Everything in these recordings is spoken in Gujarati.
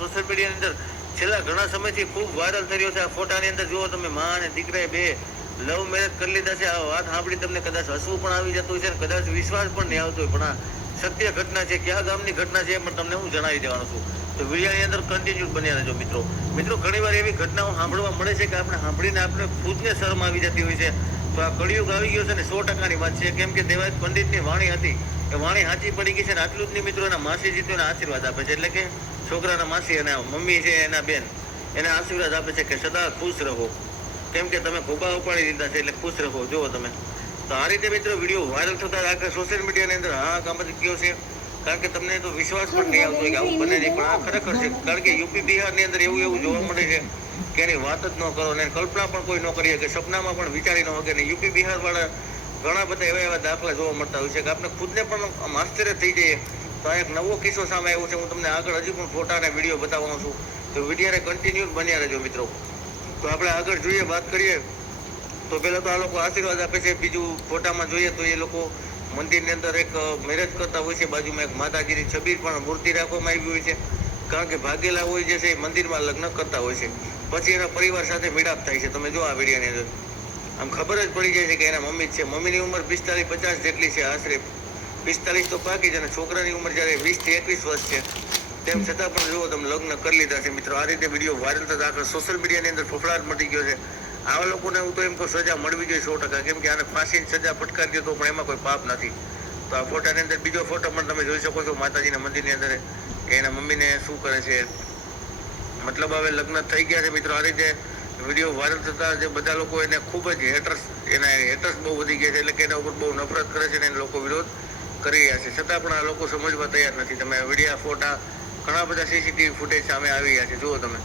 સોશિયલ મીડિયાની અંદર છેલ્લા ઘણા સમયથી ખૂબ વાયરલ થઈ રહ્યો છે. આ ફોટાની અંદર જુઓ તમે, મા અને દીકરાએ બે લવ મેરેજ કરી લીધા છે. આ વાત સાંભળી તમને કદાચ હસવું પણ આવી જતું છે, કદાચ વિશ્વાસ પણ નહીં આવતો હોય, પણ આ સત્ય ઘટના છે. કયા ગામની ઘટના છે એ પણ તમને હું જણાવી દેવાનો છું. તો વિડીયોની અંદર કન્ટિન્યુ બન્યા રહેજો મિત્રો. ઘણી વાર એવી ઘટનાઓ સાંભળવા મળે છે કે આપણે સાંભળીને આપણે ખુદને શરમ આવી જતી હોય છે. તો આ કળિયુગ આવી ગયો છે ને 100%ની વાત છે. કેમ કે દેવાયત પંડિતની વાણી હતી, એ વાણી સાચી પડી ગઈ છે. ને આટલું જ નહીં મિત્રો, એના માસીજી તો એને આશીર્વાદ આપે છે. એટલે કે છોકરાના માસી અને મમ્મી છે એના બેન એને આશીર્વાદ આપે છે કે સદા ખુશ રહો, કેમ કે તમે ભોગા ઉપાડી દીધા છે એટલે ખુશ રહો. જુઓ તમે, તો આ રીતે મિત્રો વિડીયો વાયરલ થતા આખા સોશિયલ મીડિયાની અંદર હાહાકાર મચી ગયો છે. કારણ કે તમને તો વિશ્વાસ પણ નહીં આવતો કે આવું બને નહીં, પણ આ ખરેખર છે. કારણ કે યુપી બિહારની અંદર એવું જોવા મળે છે કે એની વાત જ ન કરો ને કલ્પના પણ કોઈ ન કરી શકે, સપનામાં પણ વિચારી ન શકે. ને યુપી બિહાર વાળા ઘણા બધા એવા દાખલા જોવા મળતા હોય છે કે આપણે ખુદને પણ આશ્ચર્ય થઈ જઈએ. તો આ એક નવો કિસ્સો સામે આવ્યો છે. હું તમને આગળ હજી પણ ફોટા અને વિડીયો બતાવવાનો છું. તો વિડીયોને કન્ટિન્યુ બન્યા રહેજો મિત્રો. તો આપણે આગળ જોઈએ, વાત કરીએ તો પહેલાં તો આ લોકો આશીર્વાદ આપે છે. બીજું ફોટામાં જોઈએ તો એ લોકો મંદિરની અંદર એક મેરેજ કરતા હોય છે. બાજુમાં એક માતાજીની છબી પણ મૂર્તિ રાખવામાં આવી હોય છે. કારણ કે ભાગેલા હોય જે છે એ મંદિરમાં લગ્ન કરતા હોય છે. પછી એના પરિવાર સાથે મિલાપ થાય છે. તમે જો આ વિડીયોની અંદર આમ ખબર જ પડી જાય છે કે એના મમ્મી જ છે. મમ્મીની ઉંમર 45-50 જેટલી છે, આશરે 45 તો પાકી છે. અને છોકરાની ઉંમર જ્યારે 20 થી 21 વર્ષ છે. તેમ છતાં પણ જુઓ તમે લગ્ન કરી લીધા છે મિત્રો. આ રીતે વિડીયો વાયરલ થતા આખા સોશિયલ મીડિયાની અંદર ફફડાટ મટી ગયો છે. આવા લોકોને હું તો એમ કહું સજા મળવી જોઈએ 100%. કેમ કે આને ફાંસીની સજા ફટકારી દે તો પણ એમાં કોઈ પાપ નથી. તો આ ફોટાની અંદર બીજો ફોટો પણ તમે જોઈ શકો છો માતાજીના મંદિરની અંદર એના મમ્મીને શું કરે છે. મતલબ હવે લગ્ન થઈ ગયા છે મિત્રો. આ રીતે વિડીયો વાયરલ થતા જે બધા લોકો એને ખૂબ જ હેટર્સ બહુ વધી ગયા છે. એટલે કે એના ઉપર બહુ નફરત કરે છે ને એને લોકો વિરોધ કરી રહ્યા છે. છતાં પણ આ લોકો સમજવા તૈયાર નથી. તમે વિડીયો ફોટા ઘણા બધા સીસીટીવી ફૂટેજ સામે આવી રહ્યા છે. જુઓ તમે,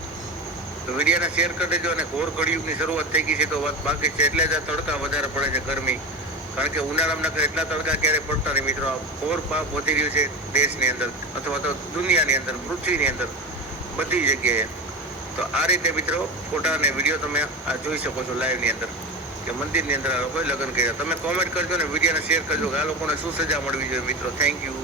તો વિડીયોને શેર કરી દેજો. અને ઘોર કળિયુગની શરૂઆત થઈ ગઈ છે તો વાત બાકી છે. એટલે જ આ તડકા વધારે પડે છે, ગરમી. કારણ કે ઉનાળામાં એટલા તડકા ક્યારેય પડતા નહીં મિત્રો. આ ઘોર પાપ વધી રહ્યું છે દેશની અંદર અથવા તો દુનિયાની અંદર, પૃથ્વીની અંદર, બધી જગ્યાએ. તો આ રીતે મિત્રો ફોટા અને વિડીયો તમે આ જોઈ શકો છો લાઈવની અંદર કે મંદિરની અંદર આ લોકોએ લગ્ન કર્યા. તમે કોમેન્ટ કરજો ને વિડીયોને શેર કરજો કે આ લોકોને શું સજા મળવી જોઈએ મિત્રો. Thank you.